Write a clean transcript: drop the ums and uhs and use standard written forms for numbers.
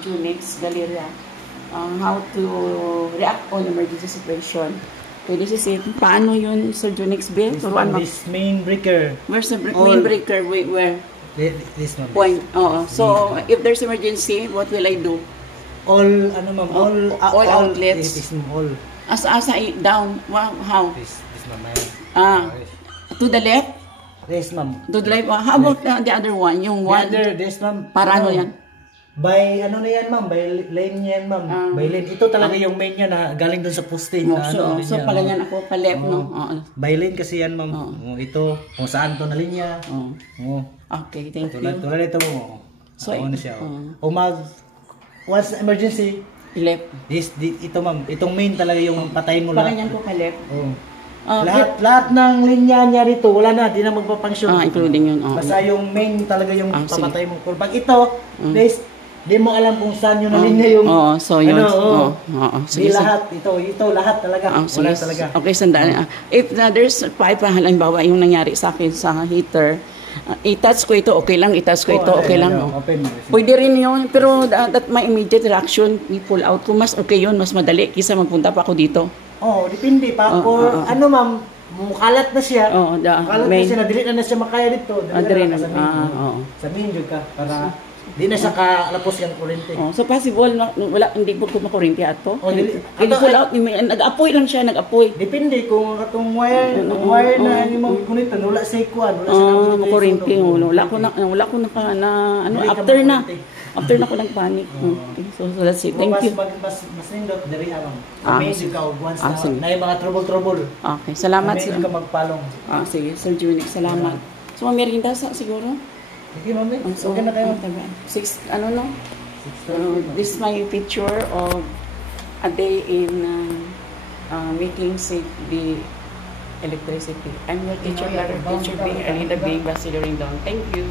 Junix Galera, how to react on emergency situation. Okay, this is it. Paano yun, Sir Junix B? This main breaker. Where's the main breaker? Where? This one. Point. So, if there's emergency, what will I do? All, ano ma'am, all outlets. This all. Asa down. Wow, how? This ma'am. To the left? This ma'am. To the left. How about the other one? Yung one? This ma'am. Para ano yan? By ano na yan ma'am, by lane yan ma'am. By lane. Ito talaga yung main niya na galing dun sa poste. So pala yan ako, pa-left, no? By lane kasi yan ma'am. Ito, kung saan to na linya. Okay, thank you. Tulad ito mo. So, ano siya. Once emergency, left. Ito ma'am, itong main talaga yung patayin mo lahat. Pala yan ko pa-left. Lahat ng linya niya dito, wala na, di na magpapangsyon. Including yun. Basta yung main talaga yung papatay mo. Pag ito, di mo alam kung saan yung nalinya yung... so yun. Di lahat. Ito lahat talaga. Wala talaga. Okay, sandali. If there's pipe, halimbawa yung nangyari sa akin sa heater, i-touch ko ito, okay lang. I-touch ko ito, okay lang. Pwede rin yun. Pero that my immediate reaction, we pull out ko. Mas okay yun, mas madali. Kisa magpunta pa ako dito. Depende pa. Ano ma'am, mukalat na siya. Mukalat na siya, nadili na siya makaya dito. Nadili na sa main jud ka. Para di na siya kalapos yung kurente. So possible, wala, hindi po makurente ato? Hindi pull out, nag-apoy lang siya, nag-apoy. Depende kung katong wire na yung mga kunito, wala sa ikuan, wala sa makurente. Wala ko na, after na ko nag-panic. So that's it. Thank you. Mas nindot, dari amang. Amazing ka, once na yung mga trouble. Okay, salamat. Amazing ka magpalong. Sige, Sir Junix, salamat. So, mamirinda siguro? Sige, mami. So, okay na kayo. This is my picture of a day in making safe the electricity. I'm your teacher, Teacher B, Alida B, Basiloring Down. Thank you.